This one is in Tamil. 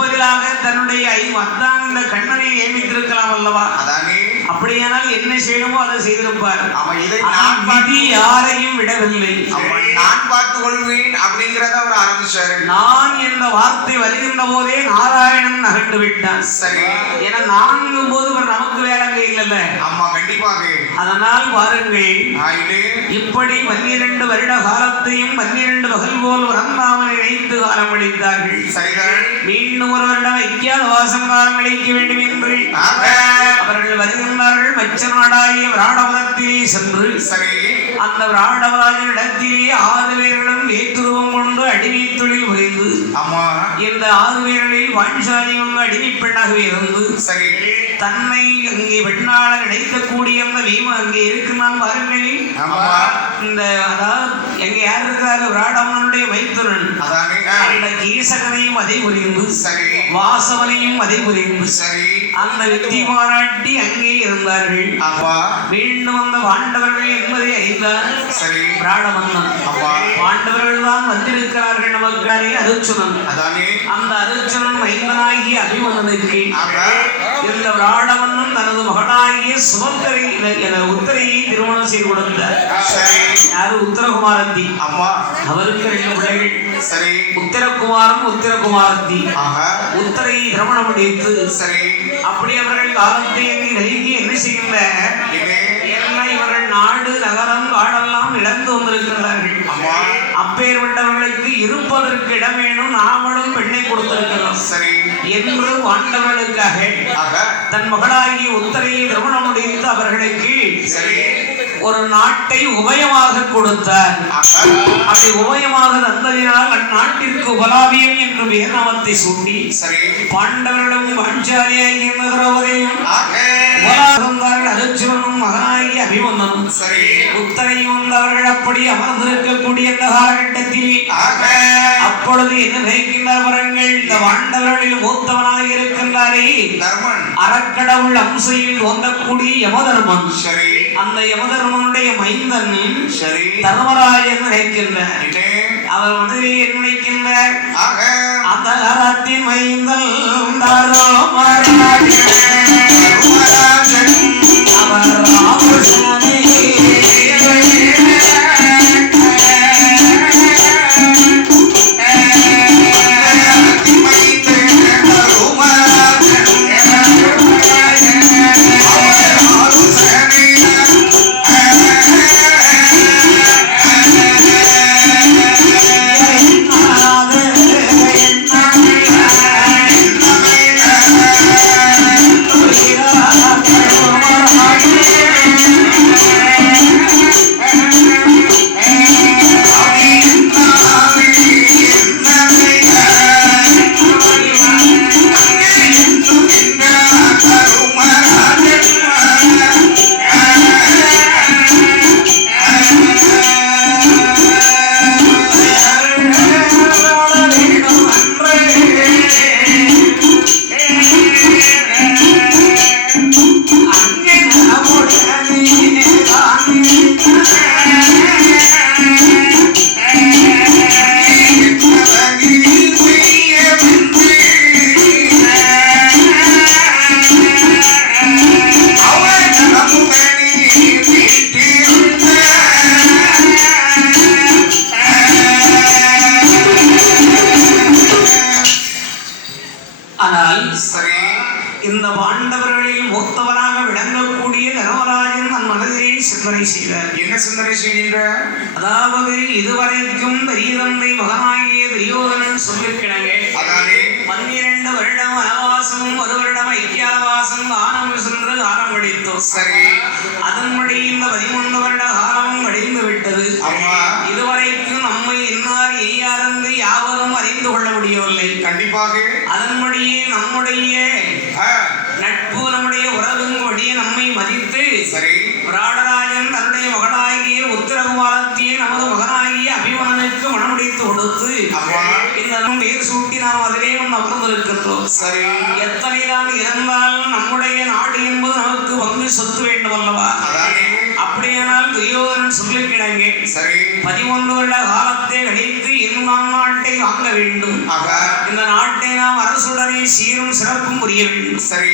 பதிலாக தன்னுடைய இந்த கண்ணனை நியமித்திருக்கலாம் அல்லவா? அதானே. அப்படியானால் என்ன செய்யணுமோ அதை செய்திருப்பார். விதி யாரையும் விடவில்லை. நான் பார்த்துக் கொள்வேன் அப்படிங்கறத அவர் ஆரம்பிச்சாரு. நான் என்ற வார்த்தை வருகின்ற போதே நாராயணன் நகண்டு விட்டான். சரி. என நான்கும் போது நமக்கு வேலை இல்லைல்ல. ஆமா கண்டிப்பாக. அதனால் வாருங்கள். ஆயிலே இப்படி பன்னிரண்டு வருட காலத்தையும் பன்னிரண்டு பகல் போல் வரந்தாமல் இணைத்து காலம் அளித்தார்கள் மீண்டும் ஒரு வருடம் ஐக்கியாத வாசம் காலம் அளிக்க வேண்டும் என்று அவர்கள் வருகின்றார்கள் மச்ச நாடாகிய விராடபுரத்திலே சென்று. சரி. அந்த விராடபுராஜன் இடத்திலே ஆறு பேர்களும் வேற்றுருவம் கொண்டு அடிமை தொழில் புரிந்து. ஆமா. இந்த ஆறு பேர்களில் வான்சாலி கொண்டு அடிமை பெண்ணாகவே இருந்து. சரி. தன்னை அங்கே பெண்ணாள கிடைக்கக்கூடிய அந்த பீம அங்கே இருக்கிறான் பாருங்கள் இந்த அதாவது எங்க யார் இருக்கிறாரு விராடமனுடைய அதானே ஆ, அந்த கீசகனையும் அதை சரி. வாசவனையும் அதை சரி. அந்த வெற்றி பாராட்டி அங்கே இருந்தார்கள். மீண்டும் வந்த பாண்டவர்கள் என்பதை அறிந்தார். ஆமா பாண்டவர்கள் தான் வந்திருக்கிறார்கள் நமக்காரே அருச்சுனன் அதானே. அந்த அருச்சுனன் மைந்தனாகிய அபிமன்னனுக்கு இந்த விராடமன்னன் தனது மகனாகிய சுமந்தரை உத்தரையை திருமணம் செய்து கொடுத்தார். யாரு? உத்தரகுமாரத்தி. ஆமா அவருக்கு பிள்ளைகள் சரி. உத்தரகுமாரன் உத்தரகுமாரத்தி. உத்தரையை திருமணம் முடித்து சரி. அப்படி அவர்கள் காலத்தை எண்ணி நெருங்கி என்ன செய்கின்ற இவர்கள் நாடு நகரம் காடெல்லாம் இழந்து வந்திருக்கிறார்கள் ஆமா. அப்பேற்பட்டவர்களுக்கு இருப்பதற்கு இடம் வேணும். நாமளும் பெண்ணை கொடுத்திருக்கிறோம். சரி. என்று வாண்டவர்களுக்காக ஆக தன் மகளாகிய உத்தரையை திருமணம் முடித்து அவர்களுக்கு சரி. ஒரு நாட்டை உபயமாக கொடுத்தார் அப்படி உபயமாக தந்ததினால் அந்நாட்டிற்கு உபலாவியம் என்று வேதநாமத்தை சூட்டி சரி. பாண்டவர்களும் பாஞ்சாலியாகிய திரௌபதியும் அருச்சுவனும் மகனாகிய அபிமன்னனும் சரி. உத்தரையும் வந்தவர்கள் அப்படி அமர்ந்திருக்கக்கூடிய அந்த காலகட்டத்திலே அப்பொழுது என்ன நினைக்கின்றார் பாருங்கள் இந்த பாண்டவர்களில் மூத்தவனாக இருக்கின்றாரே. தர்மன். அறக்கடவுள் அம்சையில் தோன்றக்கூடிய யமதர்மன். சரி. அந்த யமதர்மனுடைய மைந்தன் சரி. தர்மராஜன் நினைக்கின்றார் இது அவர் மனதிலே என்ன நினைக்கின்றார் அந்த காலத்தின் மைந்தல் தர்மராஜன் மனதிலே சிந்தனை செய்தார் என்ன சிந்தனை செய்கின்ற அதாவது இதுவரைக்கும் பெரிய தந்தை மகனாகிய துரியோதனன் சொல்லிருக்கிறாங்க அதானே? பன்னிரண்டு வருடம் வனவாசமும் ஒரு வருடம் ஐக்கியாவாசம் ஆனம் சென்று காலம் அடித்தோம் சரி. அதன்படி இந்த பதிமூன்று வருட காலமும் அடைந்து விட்டது. இதுவரைக்கும் நம்மை என்னால் எய்யாருந்து யாவரும் அறிந்து கொள்ள முடியவில்லை. கண்டிப்பாக. அதன்படியே நம்முடைய நட்பு நம்முடைய நம்மை மதித்து சரி. விராடராஜன் தன்னுடைய மகனாகிய உத்தரகுமாரத்தியை நமது மகனாகிய அபிமனனுக்கு மனமுடித்து கொடுத்து நம் பேர் சூட்டி நாம் அதிலே அமர்ந்திருக்கின்றோம். சரி. எத்தனை தான் இருந்தாலும் நம்முடைய நாடு என்பது நமக்கு பங்கு சொத்து வேண்டும் அல்லவா? அப்படியானால் துரியோதனன் சொல்லுக்கிடங்க சரி. பதிமூன்று வருட காலத்தை கழித்து இன்னும் நாம் நாட்டை வாங்க வேண்டும். இந்த நாட்டை நாம் அரசுடனே சீரும் சிறப்பும் புரிய வேண்டும். சரி.